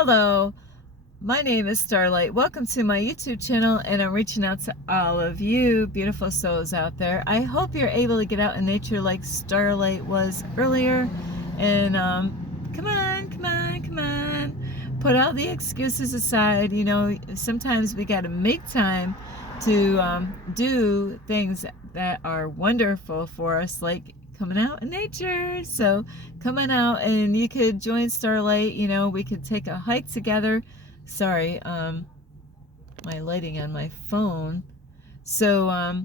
Hello, my name is Starlight. Welcome to my YouTube channel, and I'm reaching out to all of you beautiful souls out there. I hope you're able to get out in nature like Starlight was earlier, and come on, come on, come on. Put all the excuses aside. You know, sometimes we got to make time to do things that are wonderful for us, like coming out in nature. So come on out and you could join Starlight. You know, we could take a hike together. Sorry, my lighting on my phone. So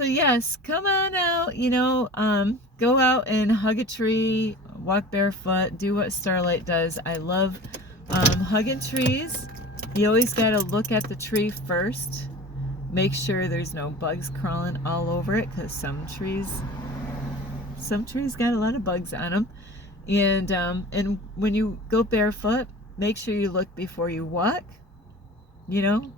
yes, come on out. You know, go out and hug a tree, walk barefoot, do what Starlight does. I love hugging trees. You always got to look at the tree first. Make sure there's no bugs crawling all over it, because some trees got a lot of bugs on them. And when you go barefoot, make sure you look before you walk. You know,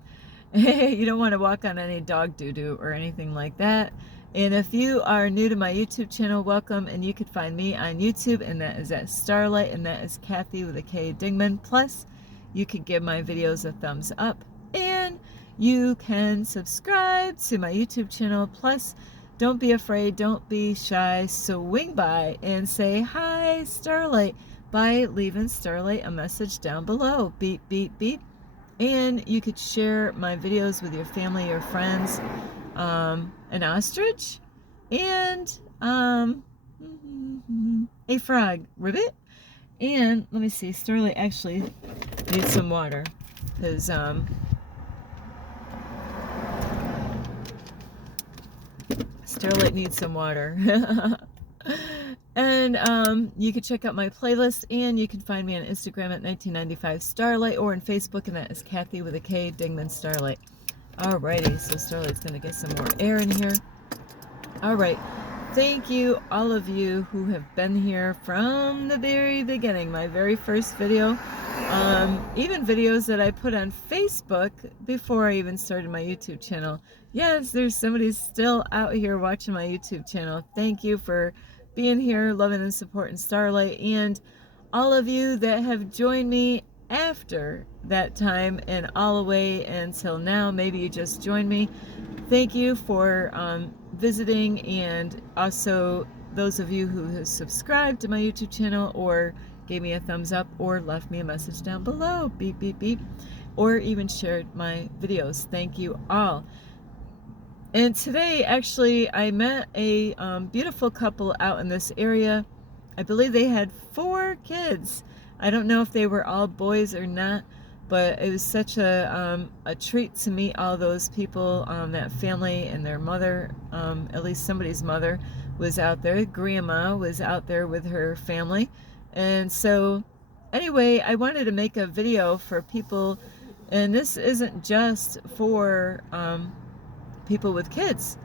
you don't want to walk on any dog doo-doo or anything like that. And if you are new to my YouTube channel, welcome. And you can find me on YouTube, and that is at Starlight, and that is Kathy with a K Dingman. Plus, you can give my videos a thumbs up, and you can subscribe to my YouTube channel. Plus, don't be afraid, don't be shy, swing by and say hi Starlight by leaving Starlight a message down below. Beep, beep, beep. And you could share my videos with your family or friends. An ostrich and a frog ribbit. And let me see, Starlight actually needs some water, because Starlight needs some water. And you can check out my playlist, and you can find me on Instagram at 1995 Starlight, or on Facebook, and that is Kathy with a K Dingman Starlight. Alrighty, so Starlight's gonna get some more air in here. Alright, thank you all of you who have been here from the very beginning, my very first video. Even videos that I put on Facebook before I even started my YouTube channel. Yes, there's somebody still out here watching my YouTube channel. Thank you for being here, loving and supporting Starlight, and all of you that have joined me after that time and all the way until now. Maybe you just joined me. Thank you for visiting, and also those of you who have subscribed to my YouTube channel, or gave me a thumbs up, or left me a message down below, beep, beep, beep, or even shared my videos. Thank you all. And today, actually, I met a beautiful couple out in this area. I believe they had 4 kids. I don't know if they were all boys or not, but it was such a treat to meet all those people, that family and their mother. At least somebody's mother was out there. Grandma was out there with her family. And so, anyway, I wanted to make a video for people, and this isn't just for people with kids.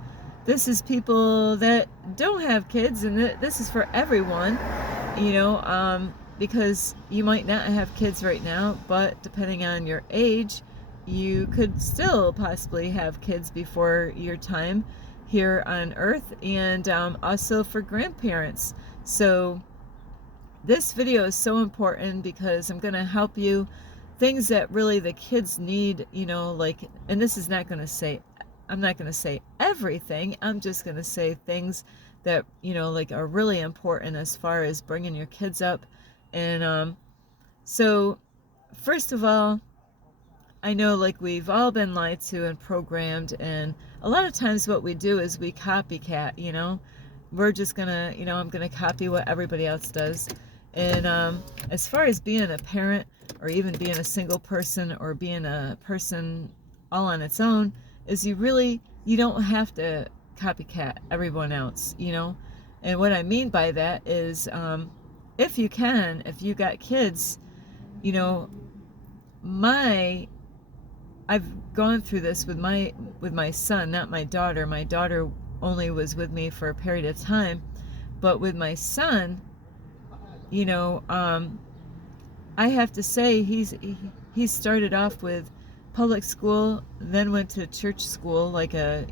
This is people that don't have kids, and this is for everyone, you know, because you might not have kids right now, but depending on your age, you could still possibly have kids before your time here on Earth, and also for grandparents. So this video is so important, because I'm going to help you things that really the kids need, you know, like, and this is not going to say, I'm not going to say everything. I'm just going to say things that, you know, like, are really important as far as bringing your kids up. And so first of all, I know, like, we've all been lied to and programmed, and a lot of times what we do is we copycat, you know. We're just gonna, you know, I'm gonna copy what everybody else does. And as far as being a parent, or even being a single person, or being a person all on its own, is you don't have to copycat everyone else, you know. And what I mean by that is, if you can, if you got kids, you know, I've gone through this with my son, not my daughter. My daughter only was with me for a period of time, but with my son, you know, I have to say he started off with public school, then went to church school, like a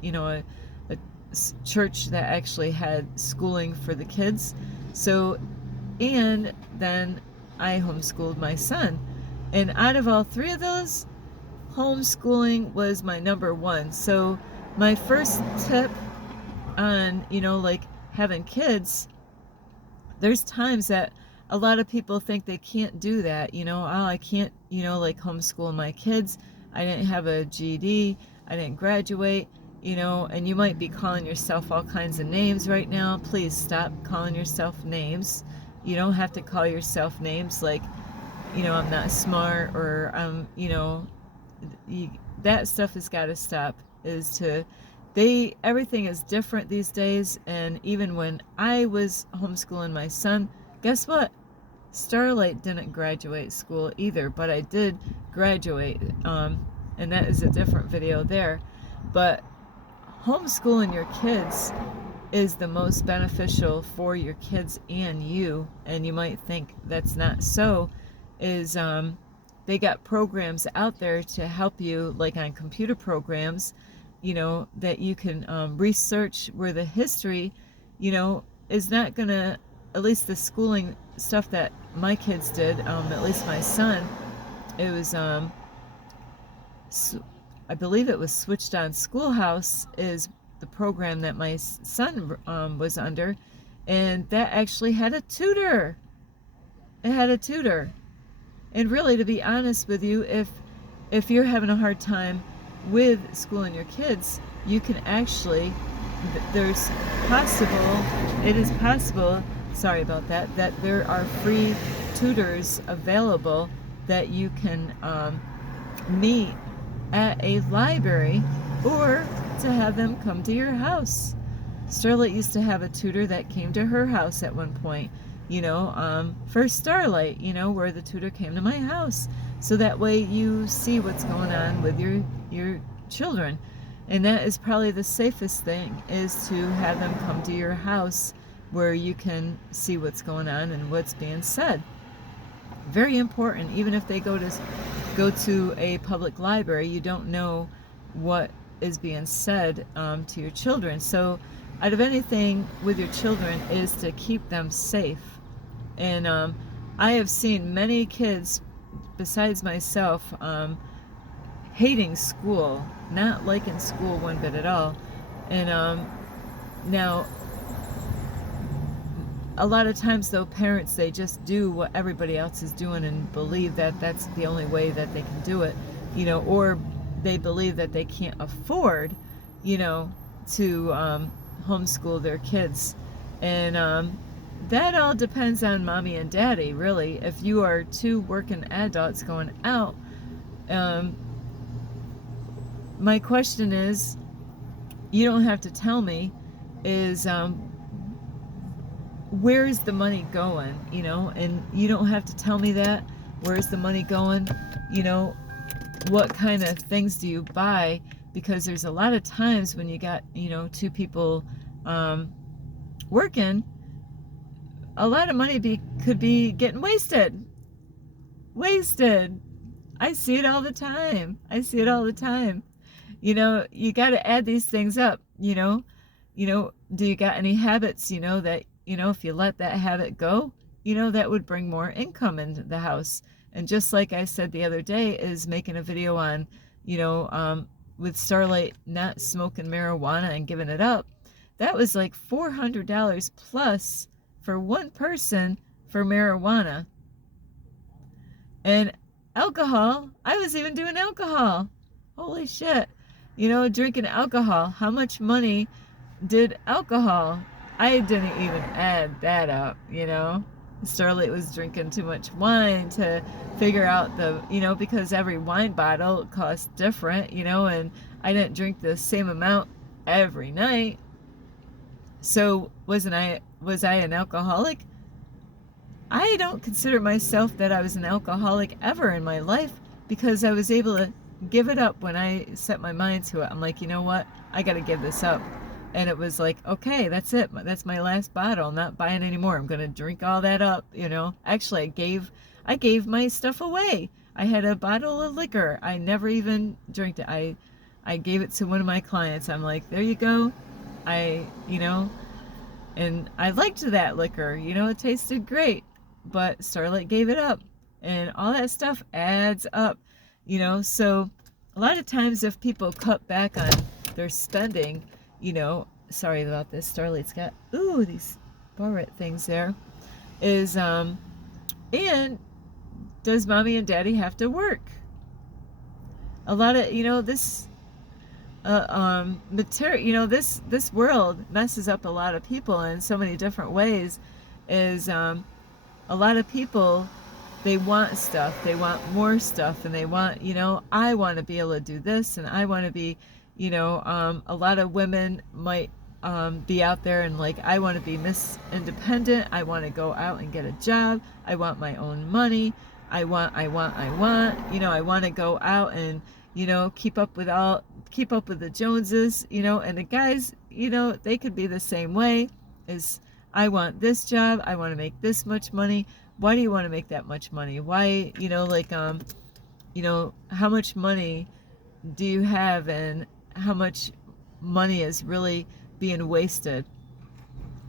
church that actually had schooling for the kids. So, and then I homeschooled my son. And out of all three of those, homeschooling was my number one. So my first tip on, like having kids, there's times that a lot of people think they can't do that. Oh, I can't, like homeschool my kids. I didn't have a GED. I didn't graduate, and you might be calling yourself all kinds of names right now. Please stop calling yourself names. You don't have to call yourself names like, I'm not smart, or that stuff has got to stop. Everything is different these days. And even when I was homeschooling my son, guess what? Starlight didn't graduate school either, but I did graduate, and that is a different video there. But homeschooling your kids is the most beneficial for your kids and you. And you might think that's not so. They got programs out there to help you, like on computer programs, that you can research where the history, is not gonna, at least the schooling stuff that my kids did, at least my son, it was, I believe it was Switched On Schoolhouse is the program that my son was under, and that actually had a tutor. It had a tutor. And really, to be honest with you, if you're having a hard time with schooling your kids, you can actually, it is possible, sorry about that there are free tutors available that you can meet at a library, or to have them come to your house. Starlight used to have a tutor that came to her house at one point, for Starlight, where the tutor came to my house. So that way you see what's going on with your children. And that is probably the safest thing, is to have them come to your house where you can see what's going on and what's being said. Very important. Even if they go to a public library, you don't know what is being said to your children. So out of anything with your children is to keep them safe. And I have seen many kids, besides myself, hating school, not liking school one bit at all. And now, a lot of times though, parents, they just do what everybody else is doing and believe that that's the only way that they can do it, or they believe that they can't afford, to homeschool their kids. And that all depends on mommy and daddy, really. If you are two working adults going out, my question is, you don't have to tell me, is where's the money going, and you don't have to tell me that. Where's the money going? What kind of things do you buy? Because there's a lot of times when you got, two people working, a lot of money could be getting wasted. I see it all the time. You got to add these things up. Do you got any habits, that, if you let that habit go, that would bring more income into the house. And just like I said the other day, is making a video on, with Starlight not smoking marijuana and giving it up. That was like $400 plus for one person for marijuana. And alcohol, I was even doing alcohol. Holy shit. Drinking alcohol. How much money did alcohol? I didn't even add that up, Starlight was drinking too much wine to figure out because every wine bottle costs different, and I didn't drink the same amount every night. So was I an alcoholic? I don't consider myself that I was an alcoholic ever in my life, because I was able to give it up when I set my mind to it. I'm like, you know what? I got to give this up. And it was like, okay, that's it. That's my last bottle. I'm not buying anymore. I'm going to drink all that up, Actually, I gave my stuff away. I had a bottle of liquor. I never even drank it. I gave it to one of my clients. I'm like, there you go. And I liked that liquor. It tasted great. But Starlight gave it up. and all that stuff adds up, you know. So a lot of times if people cut back on their spending, you know, sorry about this, Starlight's got, ooh, these barrette things there, is, and does mommy and daddy have to work? A lot of, you know, this, material, you know, this world messes up a lot of people in so many different ways. Is, a lot of people, they want stuff, they want more stuff, and they want, you know, I want to be able to do this, and I want to be, you know, a lot of women might be out there and like, I want to be Miss Independent, I want to go out and get a job, I want my own money, I want, you know, I want to go out and, you know, keep up with the Joneses, you know. And the guys, you know, they could be the same way. Is, I want this job, I want to make this much money. Why do you want to make that much money? Why, you know, like, you know, how much money do you have, and how much money is really being wasted?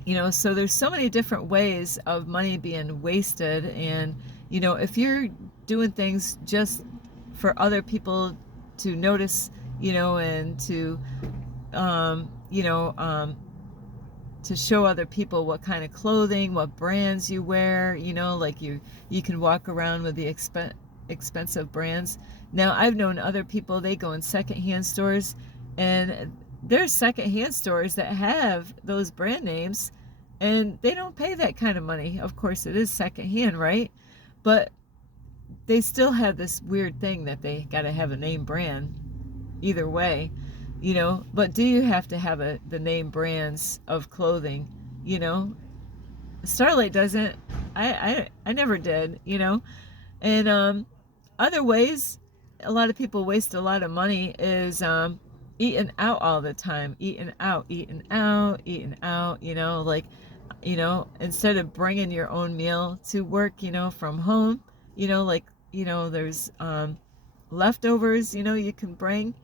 You know, so there's so many different ways of money being wasted. And, you know, if you're doing things just for other people to notice, you know, and to, you know, to show other people what kind of clothing, what brands you wear, you know, like you can walk around with the expensive brands. Now, I've known other people, they go in secondhand stores, and there's secondhand stores that have those brand names, and they don't pay that kind of money. Of course, it is secondhand, right? But they still have this weird thing that they got to have a name brand either way, you know. But do you have to have the name brands of clothing? You know, Starlight doesn't. I never did, you know. And other ways a lot of people waste a lot of money is eating out all the time, eating out, you know, like, you know, instead of bringing your own meal to work, you know, from home, you know, like, you know, there's leftovers, you know, you can bring,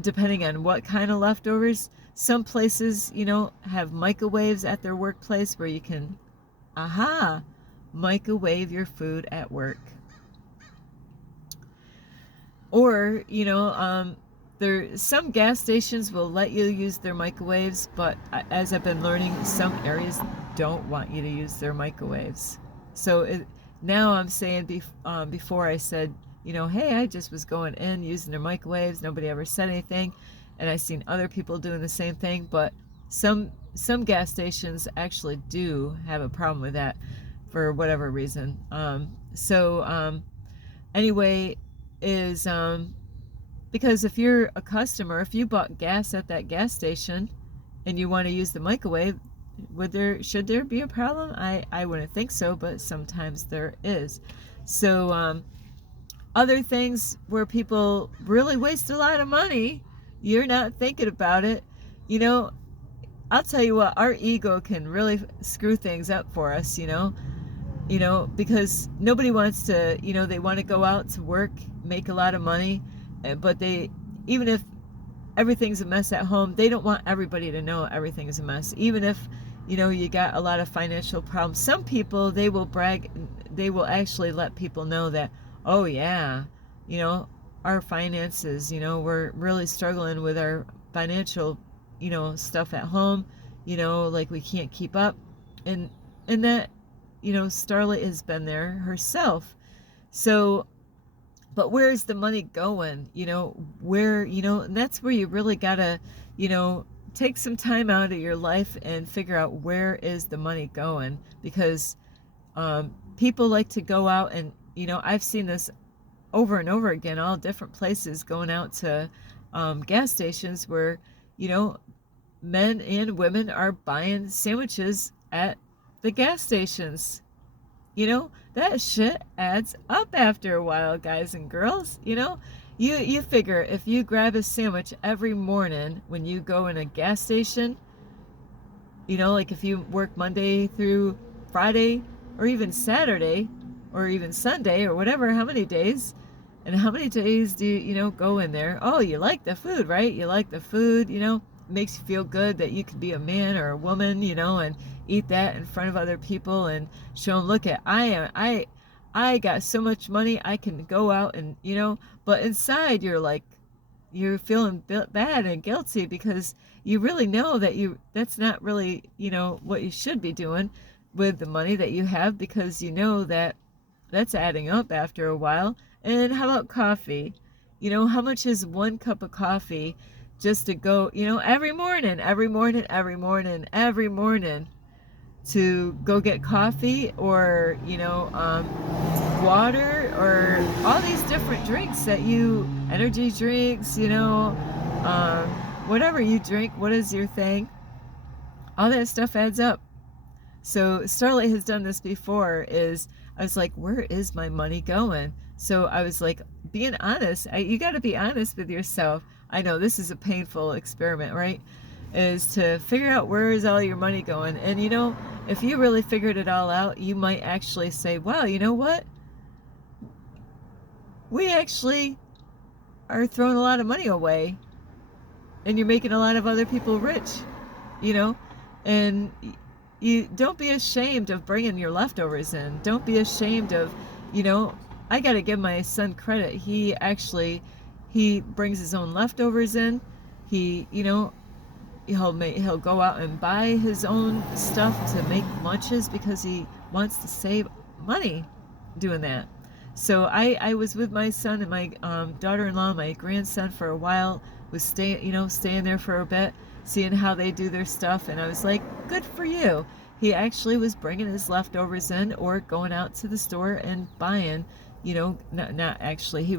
depending on what kind of leftovers. Some places, you know, have microwaves at their workplace where you can, microwave your food at work. Or, you know, some gas stations will let you use their microwaves, but as I've been learning, some areas don't want you to use their microwaves. So now I'm saying, before I said, you know, hey, I just was going in using their microwaves, nobody ever said anything, and I've seen other people doing the same thing. But some gas stations actually do have a problem with that for whatever reason. Anyway, is because if you're a customer, if you bought gas at that gas station and you want to use the microwave, should there be a problem? I wouldn't think so, but sometimes there is. So other things where people really waste a lot of money, you're not thinking about it. You know, I'll tell you what, our ego can really screw things up for us, you know, because nobody wants to, you know, they want to go out to work, make a lot of money, but even if everything's a mess at home, they don't want everybody to know everything is a mess. Even if, you know, you got a lot of financial problems, some people, they will brag, they will actually let people know that, oh yeah, you know, our finances, you know, we're really struggling with our financial, you know, stuff at home, you know, like we can't keep up. And that, you know, Starlight has been there herself. So, but where's the money going? You know, and that's where you really gotta, you know, take some time out of your life and figure out where is the money going. Because people like to go out and, you know, I've seen this over and over again, all different places, going out to gas stations where, you know, men and women are buying sandwiches at the gas stations. You know, that shit adds up after a while, guys and girls. You know, you figure if you grab a sandwich every morning when you go in a gas station, you know, like if you work Monday through Friday or even Saturday or even Sunday or whatever, how many days do you, you know, go in there? Oh, you like the food, right? You like the food, you know, makes you feel good that you could be a man or a woman, you know, and eat that in front of other people and show them, look at, I got so much money, I can go out and, you know, but inside you're like, you're feeling bad and guilty because you really know that that's not really, you know, what you should be doing with the money that you have, because you know that that's adding up after a while. And how about coffee? You know, how much is one cup of coffee just to go, you know, every morning, to go get coffee, or, you know, water, or all these different drinks that you, energy drinks, you know, whatever you drink, what is your thing? All that stuff adds up. So Starlight has done this before. I was like, where is my money going? So I was like, being honest. You got to be honest with yourself. I know this is a painful experiment, right? Is to figure out where is all your money going. And you know, if you really figured it all out, you might actually say, wow, you know what? We actually are throwing a lot of money away, and you're making a lot of other people rich, you know? And you don't be ashamed of bringing your leftovers in. Don't be ashamed of, you know, I got to give my son credit. He brings his own leftovers in. He, you know, he'll go out and buy his own stuff to make lunches because he wants to save money doing that. So I was with my son and my daughter-in-law, my grandson, for a while, was staying there for a bit, seeing how they do their stuff, and I was like, good for you. He actually was bringing his leftovers in, or going out to the store and buying, you know, not actually,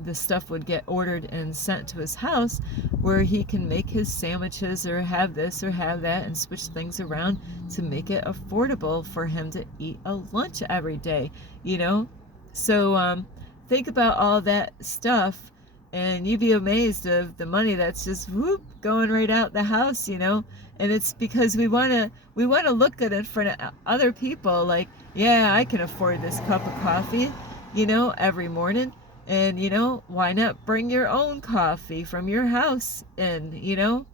the stuff would get ordered and sent to his house, where he can make his sandwiches or have this or have that and switch things around to make it affordable for him to eat a lunch every day, you know? So think about all that stuff, and you'd be amazed of the money that's just whoop going right out the house, you know? And it's because we want to look good in front of other people, like, yeah, I can afford this cup of coffee, you know, every morning. And, you know, why not bring your own coffee from your house and, you know,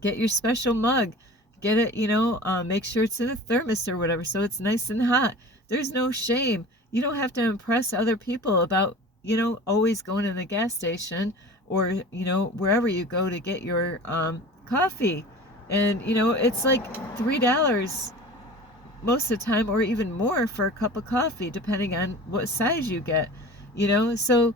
get your special mug, get it, you know, make sure it's in a thermos or whatever, so it's nice and hot. There's no shame. You don't have to impress other people about, you know, always going to the gas station or, you know, wherever you go to get your coffee. And, you know, it's like $3 most of the time, or even more, for a cup of coffee, depending on what size you get, you know? So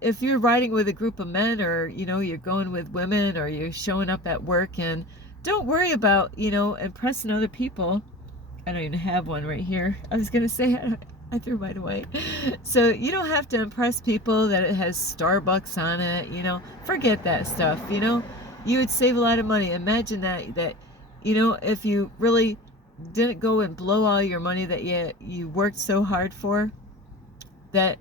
if you're riding with a group of men, or, you know, you're going with women, or you're showing up at work, and don't worry about, you know, impressing other people. I don't even have one right here. I was going to say, I threw mine away. So you don't have to impress people that it has Starbucks on it, you know, forget that stuff, you know. You would save a lot of money. Imagine that, you know, if you really didn't go and blow all your money that you worked so hard for, that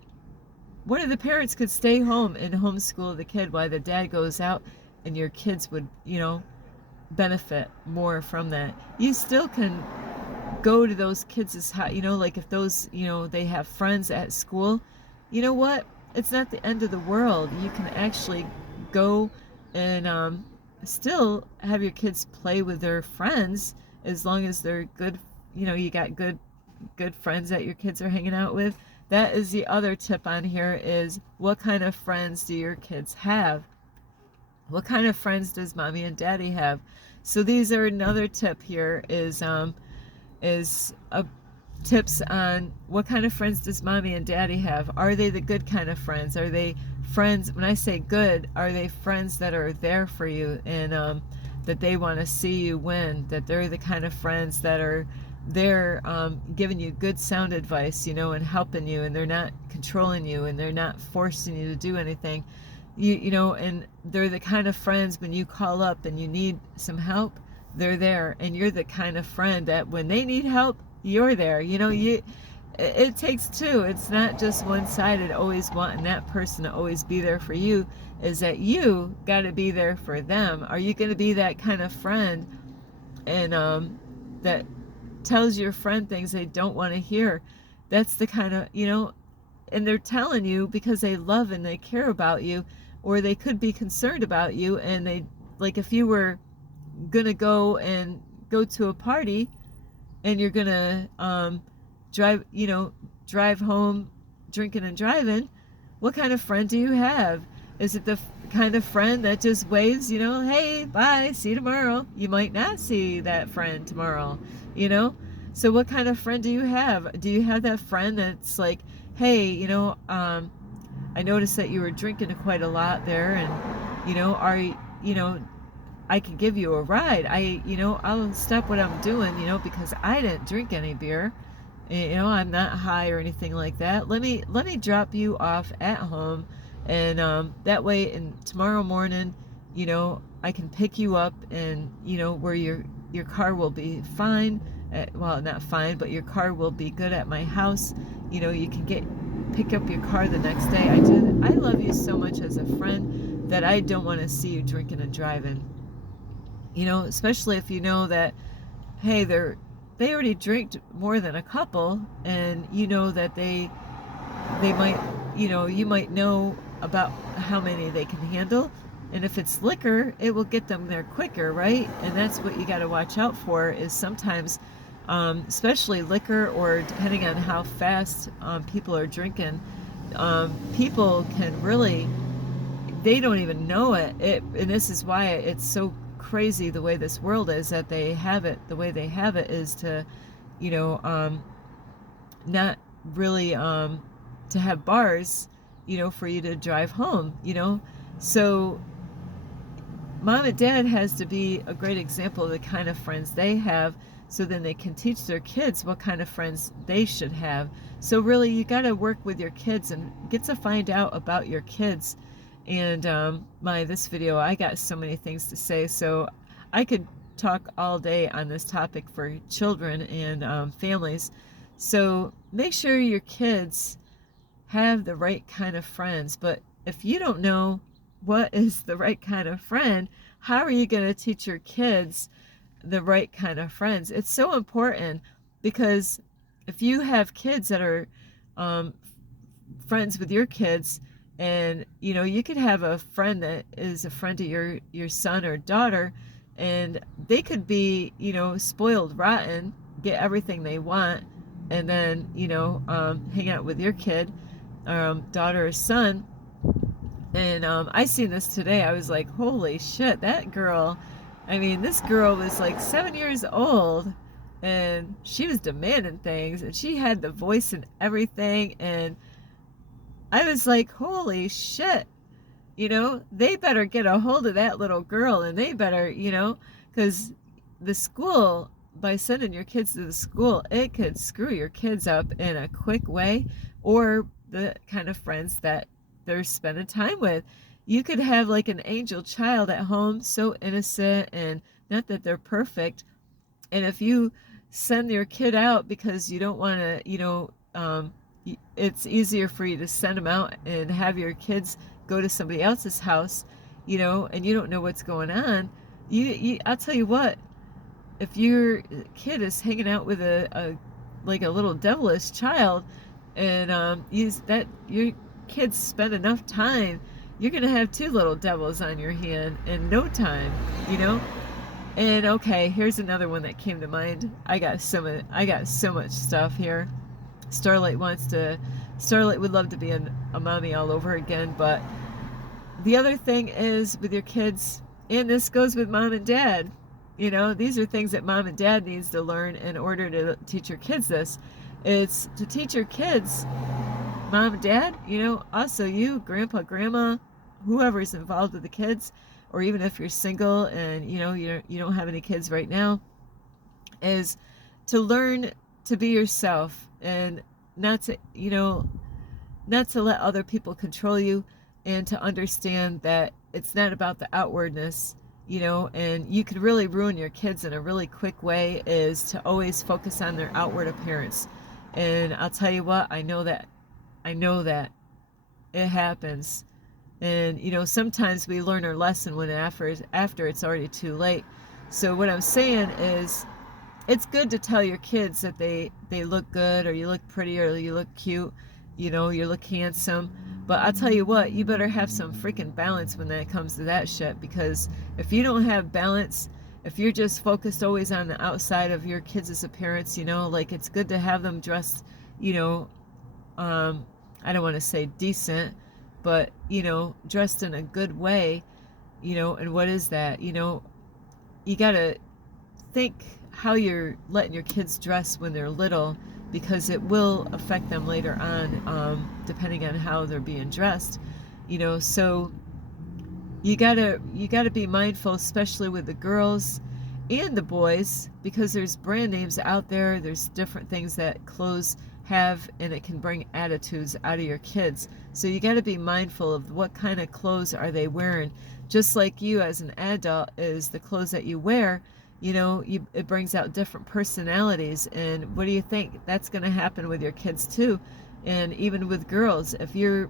one of the parents could stay home and homeschool the kid while the dad goes out, and your kids would, you know, benefit more from that. You still can go to those kids' house, you know, like if those, you know, they have friends at school, you know what? It's not the end of the world. You can actually go and still have your kids play with their friends, as long as they're good, you know, you got good friends that your kids are hanging out with. That is the other tip on here, is what kind of friends do your kids have? What kind of friends does mommy and daddy have? So these are another tip here, is tips on what kind of friends does mommy and daddy have. Are they the good kind of friends? Are they friends, when I say good, are they friends that are there for you, and that they want to see you win, that they're the kind of friends that are there giving you good sound advice, you know, and helping you, and they're not controlling you, and they're not forcing you to do anything, you know, and they're the kind of friends when you call up and you need some help, they're there. And you're the kind of friend that when they need help, you're there, you know. It takes two. It's not just one-sided, always wanting that person to always be there for you. Is that you got to be there for them? Are you going to be that kind of friend, and that tells your friend things they don't want to hear? That's the kind of, you know, and they're telling you because they love and they care about you, or they could be concerned about you, and they like if you were gonna go to a party and you're gonna drive home drinking and driving, what kind of friend do you have? Is it the kind of friend that just waves, hey, bye, see you tomorrow? You might not see that friend tomorrow, So what kind of friend do you have? Do you have that friend that's like, hey, I noticed that you were drinking quite a lot there, and, I can give you a ride. I'll stop what I'm doing, because I didn't drink any beer. I'm not high or anything like that. Let me drop you off at home, and that way, and tomorrow morning, I can pick you up, and where your car will be fine. Well, not fine, but your car will be good at my house. You can pick up your car the next day. I love you so much as a friend that I don't want to see you drinking and driving. Especially if you know that, hey, they already drank more than a couple, and that they might, you might know about how many they can handle. And if it's liquor, it will get them there quicker, right? And that's what you got to watch out for, is sometimes, especially liquor, or depending on how fast people are drinking, people can really, they don't even know it. And this is why it's so crazy the way this world is, that they have it the way they have it, is to not really to have bars for you to drive home. So mom and dad has to be a great example of the kind of friends they have, so then they can teach their kids what kind of friends they should have. So really, you got to work with your kids and get to find out about your kids. And this video, I got so many things to say, so I could talk all day on this topic for children and families. So make sure your kids have the right kind of friends. But if you don't know what is the right kind of friend, how are you going to teach your kids the right kind of friends? It's so important, because if you have kids that are friends with your kids, and you could have a friend that is a friend of your son or daughter, and they could be spoiled rotten, get everything they want, and then hang out with your kid, daughter or son. And I seen this today. I was like, holy shit, that girl, this girl was like 7 years old, and she was demanding things, and she had the voice and everything, and I was like, holy shit, they better get a hold of that little girl, and they better, because the school, by sending your kids to the school, it could screw your kids up in a quick way, or the kind of friends that they're spending time with. You could have like an angel child at home, so innocent, and not that they're perfect. And if you send your kid out because you don't want to, it's easier for you to send them out and have your kids go to somebody else's house, and you don't know what's going on. I'll tell you what, if your kid is hanging out with a little devilish child, and your kids spend enough time, you're gonna have two little devils on your hand in no time, And okay, here's another one that came to mind. I got so much stuff here. Starlight would love to be a mommy all over again. But the other thing is with your kids, and this goes with mom and dad, these are things that mom and dad needs to learn in order to teach your kids this. It's to teach your kids, mom and dad, also you, grandpa, grandma, whoever's involved with the kids, or even if you're single and you don't have any kids right now, is to learn to be yourself, and not to let other people control you, and to understand that it's not about the outwardness, and you could really ruin your kids in a really quick way, is to always focus on their outward appearance. And I'll tell you what, I know that it happens. And sometimes we learn our lesson when after it's already too late. So what I'm saying is, it's good to tell your kids that they look good, or you look pretty, or you look cute, you look handsome. But I'll tell you what, you better have some freaking balance when it comes to that shit, because if you don't have balance, if you're just focused always on the outside of your kids' appearance, you know, like it's good to have them dressed, you know, I don't want to say decent, but, you know, dressed in a good way, you know, and what is that? You know, you got to think how you're letting your kids dress when they're little, because it will affect them later on, depending on how they're being dressed, you know. So you gotta be mindful, especially with the girls and the boys, because there's brand names out there, there's different things that clothes have, and it can bring attitudes out of your kids. So you got to be mindful of what kind of clothes are they wearing. Just like you as an adult, is the clothes that you wear, you know, it brings out different personalities. And what do you think? That's going to happen with your kids too. And even with girls, if you're,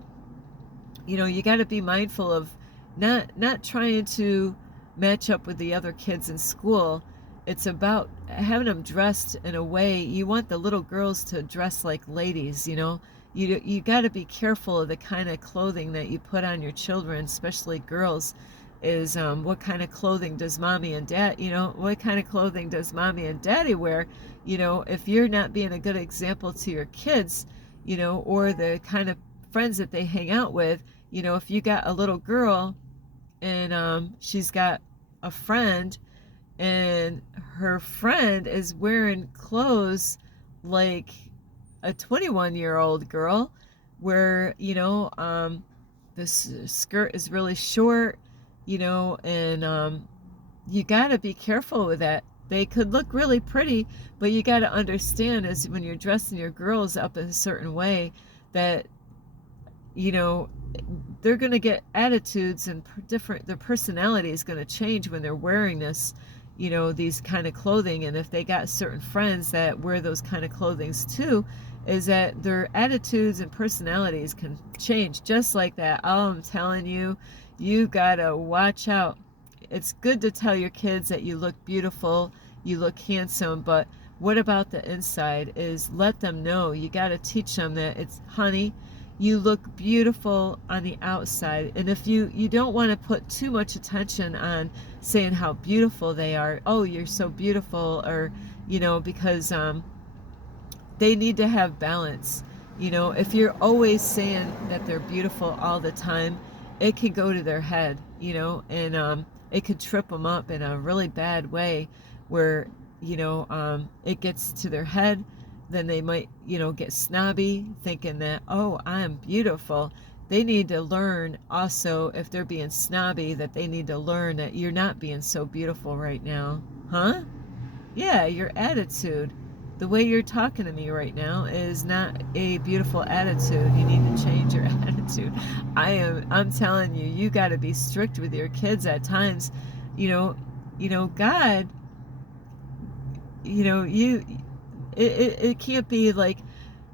you know, you got to be mindful of not trying to match up with the other kids in school. It's about having them dressed in a way. You want the little girls to dress like ladies, you know. You got to be careful of the kind of clothing that you put on your children, especially girls. Is what kind of clothing does mommy and dad, you know, what kind of clothing does mommy and daddy wear? You know, if you're not being a good example to your kids, you know, or the kind of friends that they hang out with, you know, if you got a little girl and she's got a friend, and her friend is wearing clothes like a 21-year-old girl, where, you know, the skirt is really short, you know, and you got to be careful with that. They could look really pretty, but you got to understand, is when you're dressing your girls up in a certain way, that, you know, they're going to get attitudes, and their personality is going to change when they're wearing this, you know, these kind of clothing. And if they got certain friends that wear those kind of clothings too, is that their attitudes and personalities can change just like that. Oh, I'm telling you, you gotta watch out. It's good to tell your kids that you look beautiful, you look handsome, but what about the inside? Is let them know. You gotta teach them that it's, honey, you look beautiful on the outside. And if you don't want to put too much attention on saying how beautiful they are, oh, you're so beautiful, or, you know, because they need to have balance. You know, if you're always saying that they're beautiful all the time, it could go to their head, you know, and it could trip them up in a really bad way, where, you know, it gets to their head. Then they might, you know, get snobby, thinking that, oh, I'm beautiful. They need to learn also, if they're being snobby, that they need to learn that you're not being so beautiful right now. Huh? Yeah, your attitude, the way you're talking to me right now, is not a beautiful attitude. You need to change your attitude. I'm telling you, you got to be strict with your kids at times. You know, God, you know, it can't be like,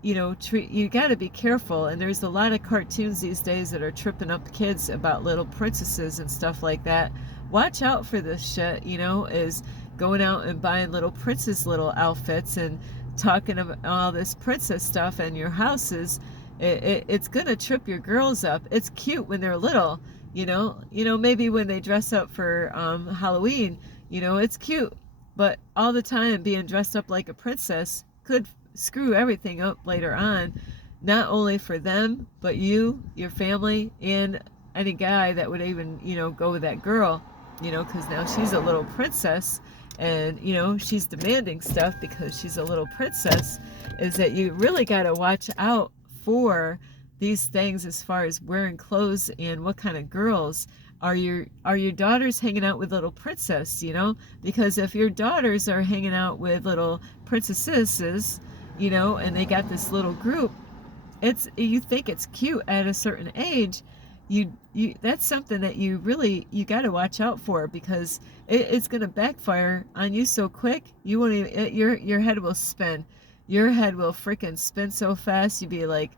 you know, you got to be careful. And there's a lot of cartoons these days that are tripping up kids about little princesses and stuff like that. Watch out for this shit, you know, is going out and buying little princess little outfits and talking about all this princess stuff in your houses. It's gonna trip your girls up. It's cute when they're little, you know, maybe when they dress up for Halloween, you know, it's cute. But all the time being dressed up like a princess could screw everything up later on, not only for them, but you, your family, and any guy that would even, you know, go with that girl, you know, because now she's a little princess, and, you know, she's demanding stuff because she's a little princess. Is that you really got to watch out for these things as far as wearing clothes, and what kind of girls. Are your daughters hanging out with little princess, you know? Because if your daughters are hanging out with little princesses, you know, and they got this little group, you think it's cute at a certain age, you that's something that you got to watch out for, because it's going to backfire on you so quick. You won't even, your head will spin. Your head will freaking spin so fast, you'd be like,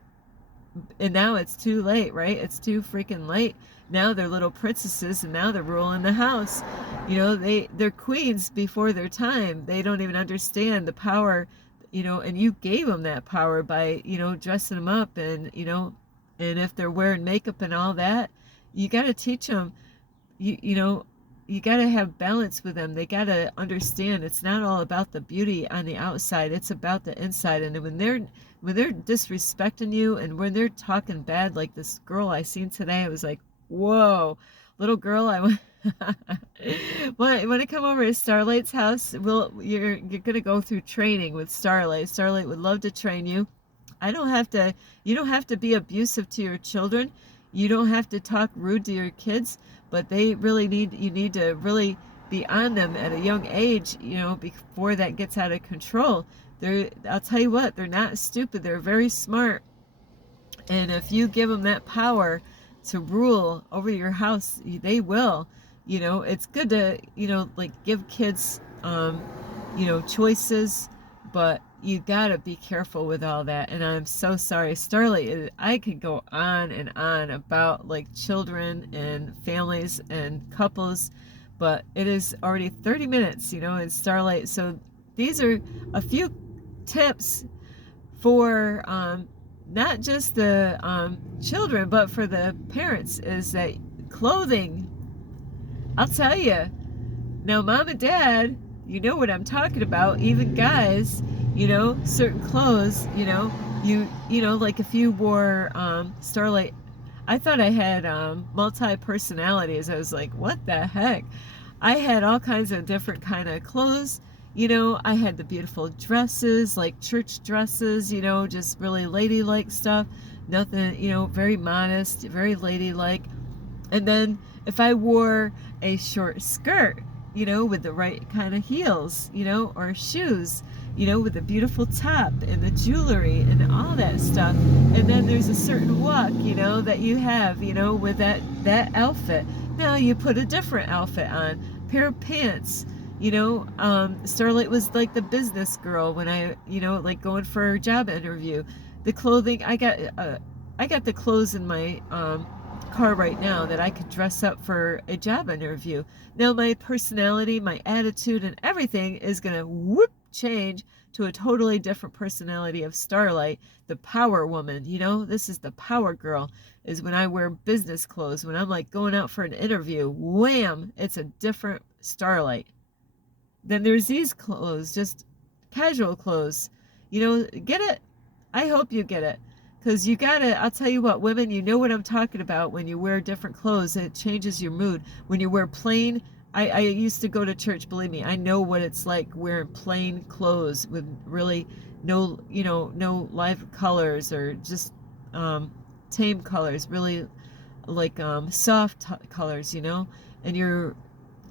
and now it's too late, right? It's too freaking late. Now they're little princesses, and now they're ruling the house. You know, they're queens before their time. They don't even understand the power, you know, and you gave them that power by, you know, dressing them up and, you know, And if they're wearing makeup and all that, you got to teach them, you know, you got to have balance with them. They got to understand it's not all about the beauty on the outside. It's about the inside. And when they're disrespecting you and when they're talking bad, like this girl I seen today, I was like, whoa, little girl, I want when I come over to Starlight's house, you're gonna go through training with Starlight. Starlight would love to train you. You don't have to be abusive to your children. You don't have to talk rude to your kids, but you need to really be on them at a young age, you know, before that gets out of control. I'll tell you what, they're not stupid. They're very smart. And if you give them that power to rule over your house, they will. You know, it's good to, you know, like give kids, you know, choices, but you gotta be careful with all that. And I'm so sorry, Starlight, I could go on and on about like children and families and couples, but it is already 30 minutes, you know, in Starlight. So these are a few tips for not just the children, but for the parents, is that clothing, I'll tell you, now mom and dad, you know what I'm talking about, even guys, you know, certain clothes, you know, like if you wore Starlight, I thought I had multi-personalities. I was like, what the heck? I had all kinds of different kind of clothes. You know, I had the beautiful dresses, like church dresses, you know, just really ladylike stuff. Nothing, you know, very modest, very ladylike. And then if I wore a short skirt, you know, with the right kind of heels, you know, or shoes, you know, with a beautiful top and the jewelry and all that stuff. And then there's a certain walk, you know, that you have, you know, with that outfit. Now you put a different outfit on, pair of pants, you know. Starlight was like the business girl when I, you know, like going for a job interview. The clothing, I got the clothes in my car right now that I could dress up for a job interview. Now my personality, my attitude, and everything is gonna change to a totally different personality of Starlight, the power woman. You know, this is the power girl, is when I wear business clothes. When I'm like going out for an interview, wham, it's a different Starlight. Then there's these clothes, just casual clothes. You know, get it? I hope you get it. Because you gotta, I'll tell you what, women, you know what I'm talking about. When you wear different clothes, it changes your mood. When you wear plain, I used to go to church, believe me, I know what it's like wearing plain clothes with really no, you know, no live colors or just tame colors, really like soft colors, you know. And you're,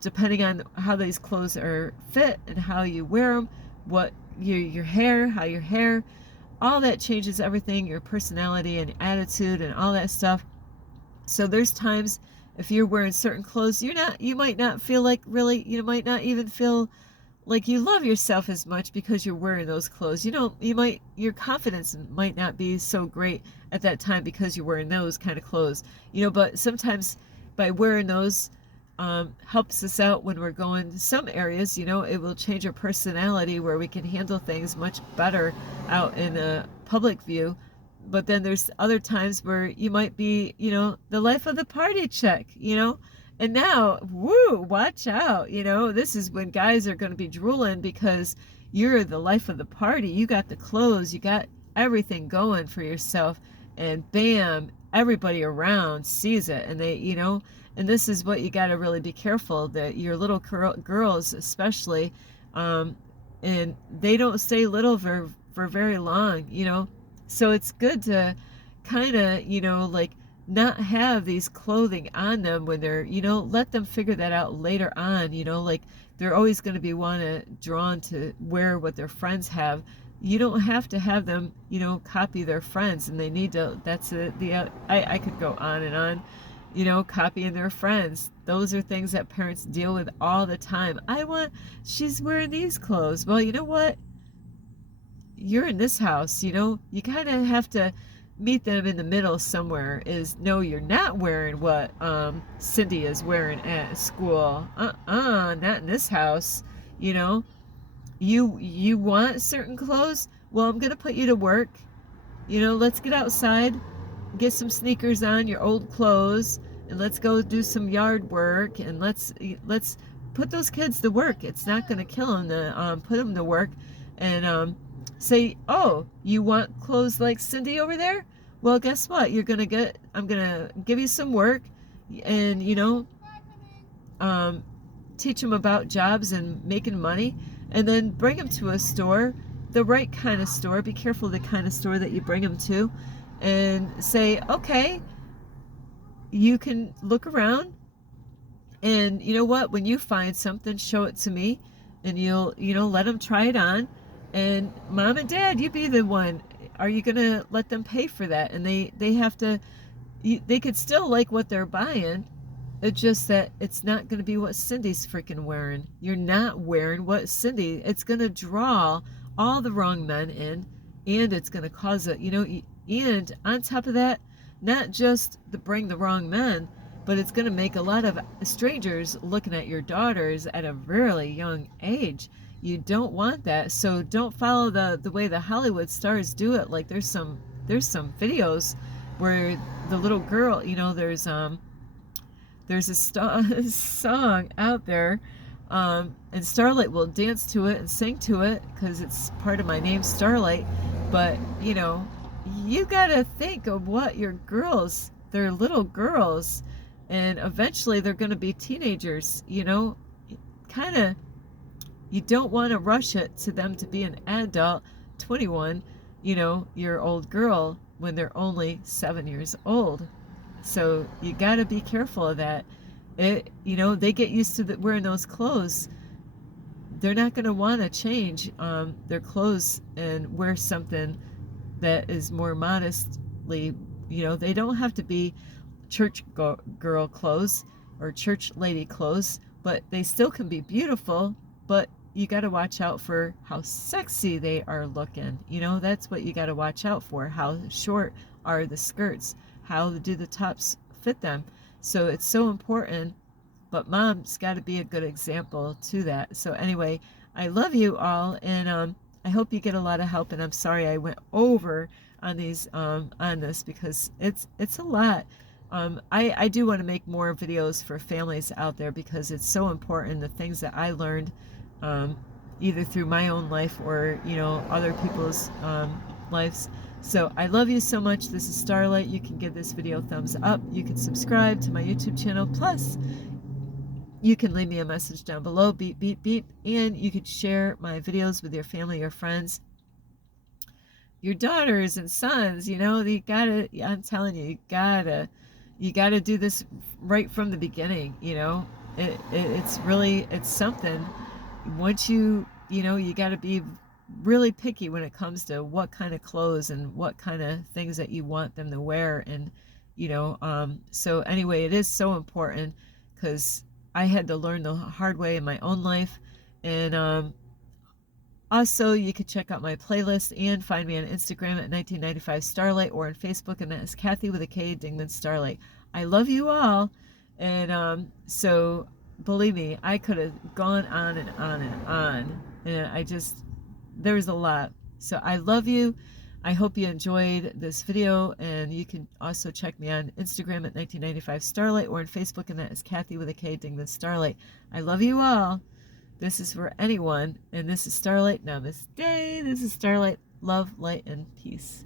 depending on how these clothes are fit and how you wear them, what your hair, how your hair, all that changes everything, your personality and attitude and all that stuff. So there's times if you're wearing certain clothes, you might not feel like really, you might not even feel like you love yourself as much because you're wearing those clothes. Your confidence might not be so great at that time because you're wearing those kind of clothes, you know. But sometimes by wearing those helps us out when we're going to some areas, you know. It will change our personality where we can handle things much better out in a public view. But then there's other times where you might be, you know, the life of the party chick, you know. And now, woo, watch out, you know. This is when guys are going to be drooling because you're the life of the party. You got the clothes, you got everything going for yourself, and bam, everybody around sees it, and they, you know. And this is what you got to really be careful, that your little girls especially, and they don't stay little for very long, you know. So it's good to kind of, you know, like not have these clothing on them when they're, you know, let them figure that out later on, you know. Like they're always going to be drawn to wear what their friends have. You don't have to have them, you know, copy their friends, and they need to, I could go on and on, you know, copying their friends. Those are things that parents deal with all the time. She's wearing these clothes. Well, you know what? You're in this house, you know. You kind of have to meet them in the middle somewhere. No, you're not wearing what Cindy is wearing at school. Not in this house, you know. You want certain clothes? Well, I'm going to put you to work. You know, let's get outside. get some sneakers on, your old clothes, and let's go do some yard work, and let's put those kids to work. It's not going to kill them to put them to work, and say, oh, you want clothes like Cindy over there? Well, guess what? I'm gonna give you some work, and teach them about jobs and making money, and then bring them to a store, the right kind of store. Be careful of the kind of store that you bring them to, and say, okay, you can look around, and you know what? When you find something, show it to me, and you'll let them try it on, and mom and dad, you be the one. Are you gonna let them pay for that? And they have to. They could still like what they're buying. It's just that it's not going to be what Cindy's freaking wearing. You're not wearing what Cindy. It's going to draw all the wrong men in, and it's going to cause and on top of that, not just to bring the wrong men, but it's going to make a lot of strangers looking at your daughters at a really young age. You don't want that. So don't follow the way the Hollywood stars do it. Like there's some videos where the little girl, there's a song out there, and Starlight will dance to it and sing to it because it's part of my name, Starlight. But you gotta think of what your girls, they're little girls, and eventually they're gonna be teenagers. Kind of, you don't want to rush it to them to be an adult, 21, year old girl when they're only 7 years old. So you got to be careful of that. They get used to wearing those clothes. They're not going to want to change their clothes and wear something that is more modestly. They don't have to be church girl clothes or church lady clothes, but they still can be beautiful. But you got to watch out for how sexy they are looking. That's what you got to watch out for. How short are the skirts? How do the tops fit them? So it's so important, but mom's got to be a good example to that. So anyway, I love you all, and I hope you get a lot of help. And I'm sorry I went over on this because it's a lot. I do want to make more videos for families out there because it's so important, the things that I learned, either through my own life or other people's lives. So I love you so much. This is Starlight. You can give this video a thumbs up. You can subscribe to my YouTube channel. Plus, you can leave me a message down below, beep, beep, beep. And you could share my videos with your family, your friends, your daughters and sons. You gotta, I'm telling you, you gotta do this right from the beginning. It's something. Once you gotta be really picky when it comes to what kind of clothes and what kind of things that you want them to wear. And so anyway, it is so important because I had to learn the hard way in my own life. And also you can check out my playlist and find me on Instagram at 1995 Starlight, or on Facebook, and that is Kathy with a K, Dingman Starlight. I love you all. And so believe me, I could have gone on and on and on, and there's a lot. So I love you. I hope you enjoyed this video, and you can also check me on Instagram at 1995 Starlight, or on Facebook, and that is Kathy with a K, Dingman Starlight. I love you all. This is for anyone, and this is Starlight. Namaste. This is Starlight. Love, light, and peace.